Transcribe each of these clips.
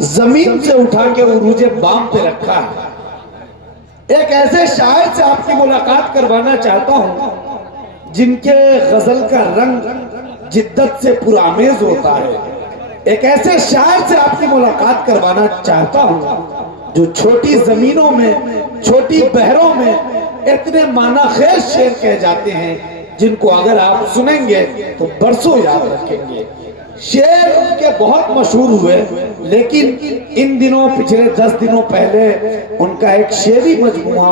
जमीन से उठा के उरूजे बाम पे रखा है। एक ऐसे शायर से आपकी मुलाकात करवाना चाहता हूं जिनके गजल का रंग जिद्दत से पुरामेज होता है। एक ऐसे शायर से आपकी मुलाकात करवाना चाहता हूं जो छोटी जमीनों में, छोटी बहरों में इतने मानाखेज शेर कह जाते हैं जिनको अगर आप सुनेंगे तो बरसों याद रखेंगे। शेर उनके बहुत मशहूर हुए, लेकिन इन दिनों, पिछले 10 दिनों पहले उनका एक शेरी मजमुआ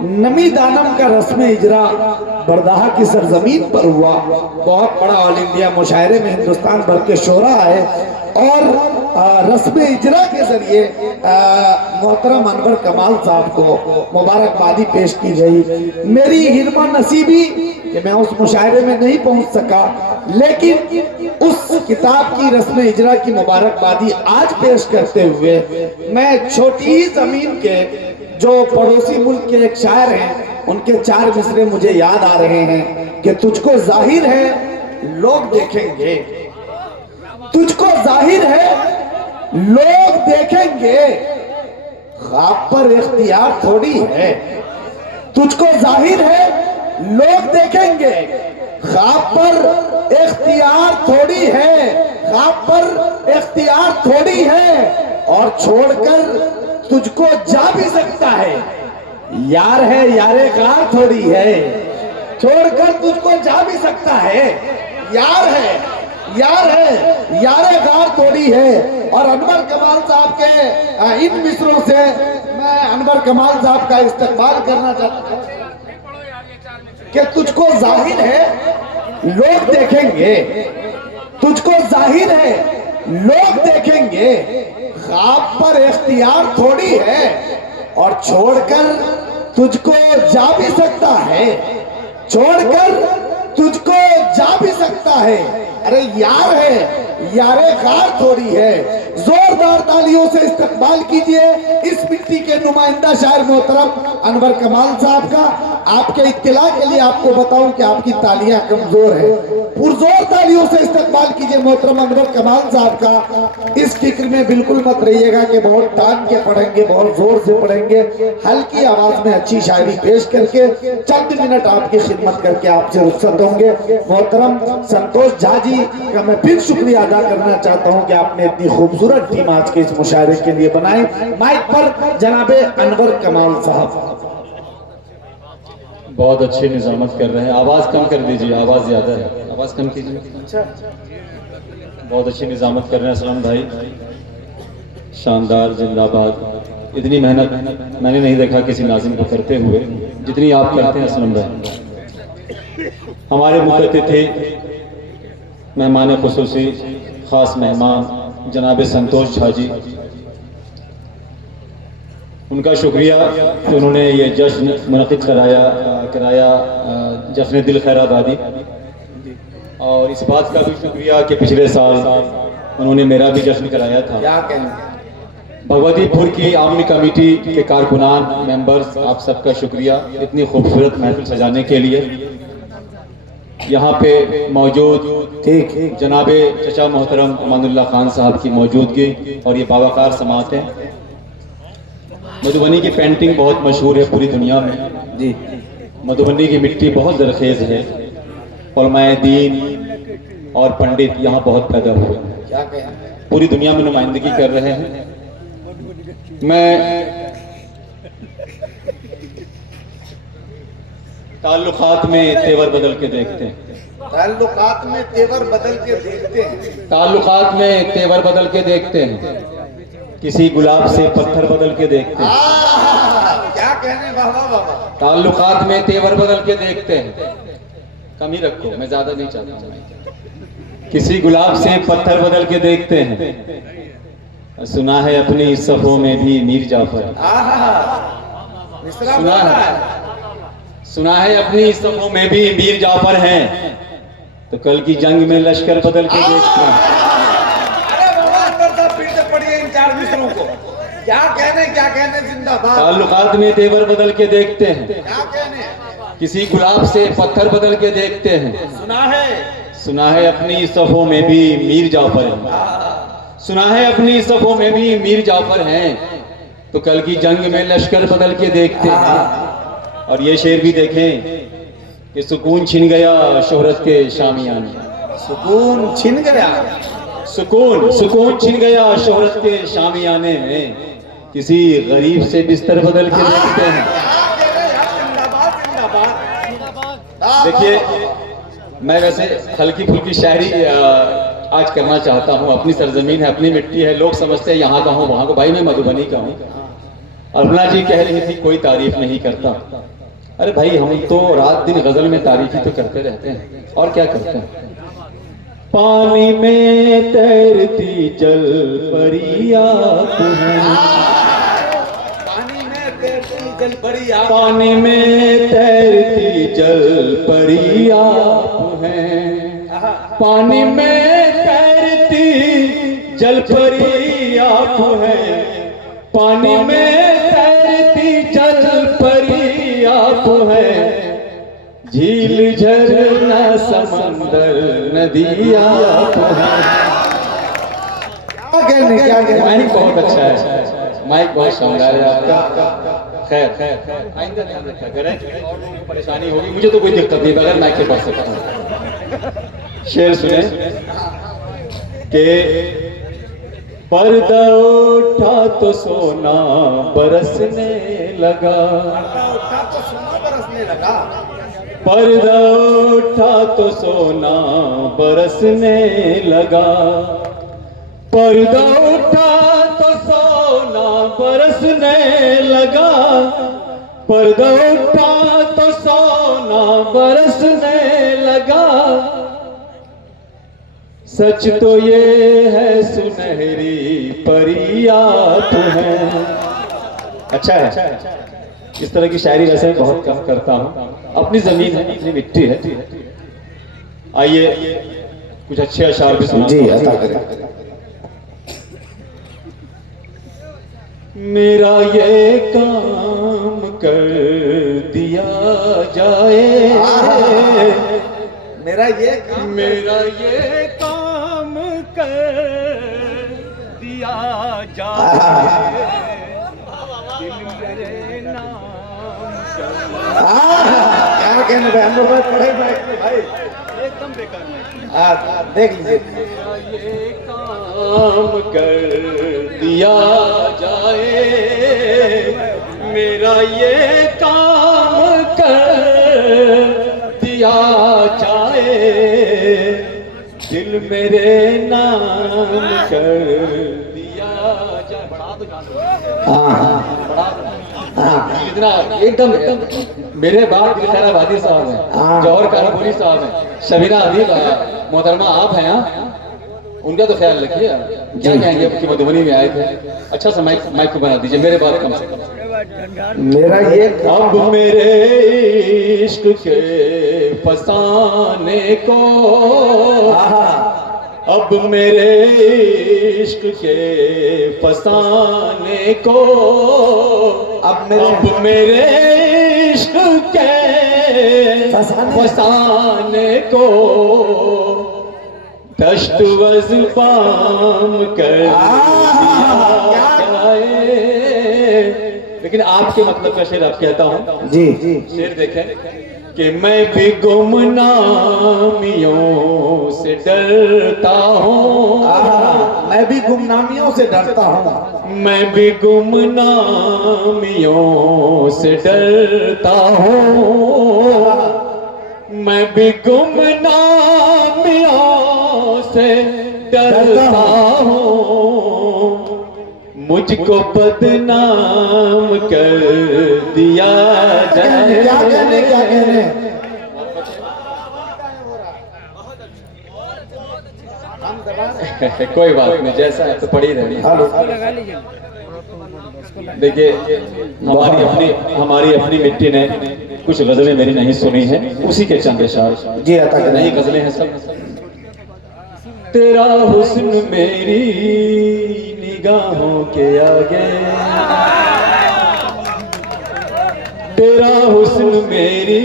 नमी दानम का रस्म इजरा बरदाहा की सरजमीन पर हुआ। बहुत बड़ा ऑल इंडिया मुशायरे में हिंदुस्तान भर के शोरा आए और रस्म इजरा के जरिए मोहतरम अनवर कमाल साहब को मुबारकबादी पेश की गई। मेरी हिरमा नसीबी कि मैं उस मुशायरे में नहीं पहुंच सका, लेकिन उस किताब की रस्म इजरा की मुबारकबादी आज पेश करते हुए मैं छोटी ही जमीन के जो पड़ोसी मुल्क के एक शायर हैं उनके 4 मिसरे मुझे याद आ रहे हैं कि तुझको जाहिर है लोग देखेंगे, तुझको जाहिर है लोग देखेंगे, ख्वाब पर इख्तियार थोड़ी है। तुझको जाहिर है लोग देखेंगे, ख्वाब पर इख्तियार थोड़ी है, ख्वाब पर इख्तियार थोड़ी है, और छोड़कर तुझको जा भी सकता है। यार है यारे कार थोड़ी है, छोड़कर तुझको जा भी सकता है। यार है यारे कार थोड़ी है। और अनवर कमाल साहब के इन मिसरों से मैं अनवर कमाल साहब का इस्तेमाल करना चाहता हूं कि तुझको जाहिर है लोग देखेंगे, तुझको जाहिर है लोग देखेंगे, ख्वाब पर इख्तियार थोड़ी है, और छोड़कर तुझको जा भी सकता है, छोड़कर तुझको जा भी सकता है। अरे यार है यारे कार थोड़ी है। जोरदार तालियों से इस्तकबाल कीजिए इस मिट्टी के नुमाइंदा शायर मोहतरम अनवर कमाल साहब का। आपके इत्तिला के लिए आपको बताऊं कि आपकी तालियां कमजोर है। पुरजोर तालियों से इस्तकबाल कीजिए मोहतरम अनवर कमाल साहब का। इस फिक्र में बिल्कुल मत रहिएगा कि बहुत टान के पढ़ेंगे, बहुत जोर से पढ़ेंगे। हल्की आवाज में अच्छी शायरी पेश करके चंद मिनट आपकी खिदमत करके आपसे रुखसत होंगे। मोहतरम संतोष झा जी का मैं फिर शुक्रिया अदा करना चाहता हूं कि आपने इतनी खूबसूरत टीम आज के इस मुशायरे के लिए बनाई। माइक पर जनाबे अनवर कमाल साहब। बहुत अच्छी निजामत कर रहे हैं। आवाज कम कर दीजिए, आवाज ज्यादा है, आवाज कम कीजिए। अच्छा, बहुत अच्छी निजामत कर रहे हैं असलम भाई, शानदार, जिंदाबाद। इतनी मेहनत मैंने नहीं देखा किसी नाज़िम को करते हुए जितनी आप करते हैं असलम भाई। हमारे मुख्य थे मेहमान खुसूसी, खास मेहमान जनाब संतोष झा जी, उनका शुक्रिया कि उन्होंने ये जश्न मुनक़िद कराया जश्न दिल खैर आबादी। और इस बात का भी शुक्रिया कि पिछले साल उन्होंने मेरा भी जश्न कराया था। क्या कहें। भगवतीपुर की आमनी कमेटी के कारकुनान, मेंबर्स, आप सबका शुक्रिया इतनी खूबसूरत महफिल सजाने के लिए। यहाँ पे मौजूद जनाबे चचा मोहतरम अमानुल्लाह खान साहब की मौजूदगी और ये बावकार समात है। मधुबनी की पेंटिंग बहुत मशहूर है पूरी दुनिया में जी। मधुबनी की मिट्टी बहुत ज़रखेज़ है। उलमाए दीन और पंडित यहाँ बहुत पैदा हुए, क्या कहें, पूरी दुनिया में नुमाइंदगी कर रहे हैं। मैं ताल्लुकात में तेवर बदल के देखते हैं, ताल्लुकात में तेवर बदल के देखते हैं, ताल्लुकात में तेवर बदल के देखते हैं, किसी गुलाब से पत्थर बदल के देखते हैं। क्या कहने, बाबा बाबा। ताल्लुकात में तेवर बदल के देखते हैं, कम ही रखो, मैं ज्यादा नहीं चाहता। किसी गुलाब से पत्थर बदल के देखते हैं। सुना है अपनी सफों में भी मीर जाफर, सुना है अपनी सफों में भी मीर जाफर हैं, तो कल की जंग में लश्कर बदल के देखते हैं। इन 4 मिसरों को क्या कहने जिंदाबाद। ताल्लुकात में तेवर बदल के देखते हैं, क्या कहने, किसी गुलाब से पत्थर बदल के देखते हैं। सुना है अपनी सफों में भी मीर जाफर है, सुना है अपनी सफों में भी मीर जाफर हैं, तो कल की जंग में लश्कर बदल के देखते हैं। और ये शेर भी देखें कि सुकून छिन गया शोहरत के शामियाने। सुकून छिन गया, सुकून छिन गया शोहरत के शामियाने में, किसी गरीब से बिस्तर बदल के देखते हैं। देखिए, मैं वैसे हल्की फुल्की शायरी आज करना चाहता हूँ। अपनी सरजमीन है, अपनी मिट्टी है, लोग समझते हैं यहाँ का हूँ वहाँ का। भाई मैं मधुबनी का हूँ। अरुणा जी कह रही थी कोई तारीफ नहीं करता। अरे भाई हम तो रात दिन गजल में तारीफ ही तो करते रहते हैं, और क्या करते हैं। पानी में तैरती जल परिया पानी में तैरती जल परिया, पानी में तैरती जल परिया है, पानी में तैरती जल परिया है, पानी में तैरती जल परिया है, झील झरना समंदर नदिया क्या कहने माइक बहुत अच्छा है, माइक बहुत शानदार है आपका। खैर आइंदा ध्यान रखा करें, और लोगों को परेशानी होगी, मुझे तो कोई दिक्कत नहीं, बगैर माइक के पढ़ सकता हूँ। शेर सुने के पर्दा उठा तो सोना बरसने लगा, उठा तो सोना बरसने लगा, पर्दा उठा तो सोना बरसने लगा, पर्दा उठा तो सोना बरसने लगा, पर्दा उठा तो सोना बरसने लगा, सच तो ये है सुनहरी परिया तुम्हें। अच्छा है, इस तरह की शायरी वैसे बहुत कम करता हूँ, अपनी जमीन है, अपनी मिट्टी है। आइए कुछ अच्छे अशार भी सुना। जी अता करें। मेरा ये काम कर दिया जाए, मेरा ये काम, मेरा ये काम कर दिया जाए, दिल मेरे नाम क्या कहने भाई, हम लोग पढ़े भाई एकदम बेकार। देख लीजिए, मेरा ये काम कर दिया जाए, मेरा ये काम कर दिया जाए, दिल मेरे नाम कर दिया जाए। बढ़ा दो इतना एकदम मेरे बाद दिलखैर आबादी साहब हैं, जौहर कारापुरी साहब हैं, शबीना अदीब है, मोहतरमा आप हैं, उनका तो ख्याल रखिए। क्या कहेंगे कि मधुबनी में आए थे। अच्छा सा माइक को बना दीजिए मेरे बाद कम से कम। मेरा ये अब मेरे इश्क के फसाने को, अब मेरे इश्क के फसाने को, अब मेरे इश्क के फसाने को दश्त वज़बाम कर दिया जाए। लेकिन आपके मतलब का शेर आप कहता हूँ जी शेर देखें कि मैं भी गुमनामियों से डरता हूँ, मैं भी गुमनामियों से डरता हूँ, मैं भी गुमनामियों से डरता हूँ, मैं भी गुमनामियों से डरता हूँ, मुझको बदनाम कर दिया जाए। क्या कहने कोई बात नहीं, जैसा है तो पड़ी रही। देखिए हमारी अपनी मिट्टी ने कुछ गजलें मेरी नहीं सुनी है, उसी के चंद अशार जी अता करें। नई गजलें हैं सब। तेरा हुस्न मेरी निगाहों के आगे, तेरा हुस्न मेरी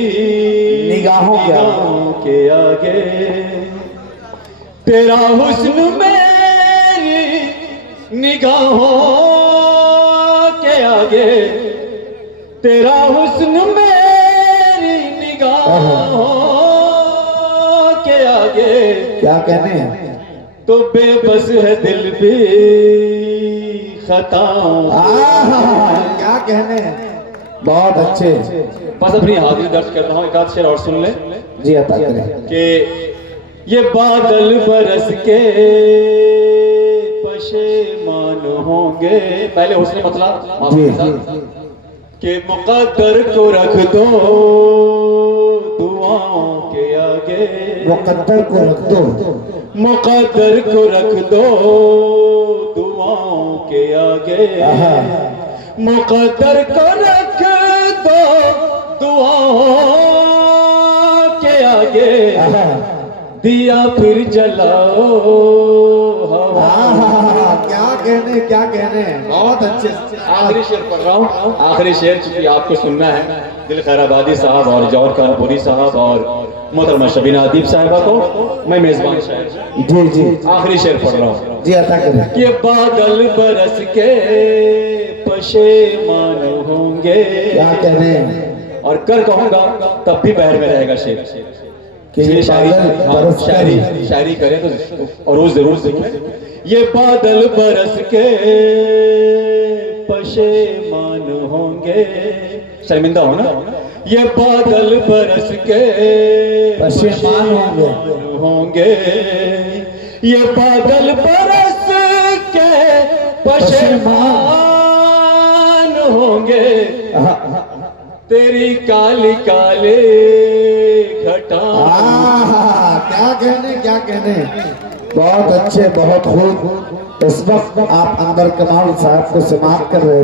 निगाहों के आगे, तेरा हुस्न मेरी निगाहों के आगे तेरा हुस्न मेरी निगाहों के आगे क्या कहने हैं? तो बेबस है दिल भी खताओं क्या कहने हैं? बहुत अच्छे। बस अपनी हाजिरी दर्ज कर रहा हूँ, एक आध शेर और सुन ले जी अता करें। कि ये बादल बरस के पशेमान होंगे, पहले उसने मतलब जी कि मुकद्दर को रख दो दुआओं के आगे, मुकद्दर को रख दो, मुकद्दर को रख दो दुआओं के आगे, मुकद्दर को रख दो दुआओं के आगे, दिया फिर जलाओ हवा। क्या कहने, क्या कहने, बहुत अच्छे। आखिरी शेर पढ़ रहा हूँ, आखिरी शेर चूंकि आपको सुनना है, दिल खैराबादी साहब और जौहर कानपुरी साहब और मोहतरमा शबीना अदीब साहिबा को मैं मेजबान शायर जी जी आखिरी शेर पढ़ रहा हूँ जी अता करें। ये बादल बरस के पशेमान होंगे, क्या कहने हैं? और कर कहूंगा तब भी बहर में रहेगा शेर कि ये बादल बरस के- शायरी करें तो और रोज जरूर सीखें। ये बादल बरस के पशेमान होंगे, शर्मिंदा हो ना, ये बादल बरस के पशेमान होंगे, ये बादल बरस के पशेमान होंगे, तेरी काली काले घटा। क्या कहने, क्या कहने, बहुत अच्छे, बहुत खूब। इस वक्त आप अंबर कमाल साहब को समाप्त कर रहे हैं।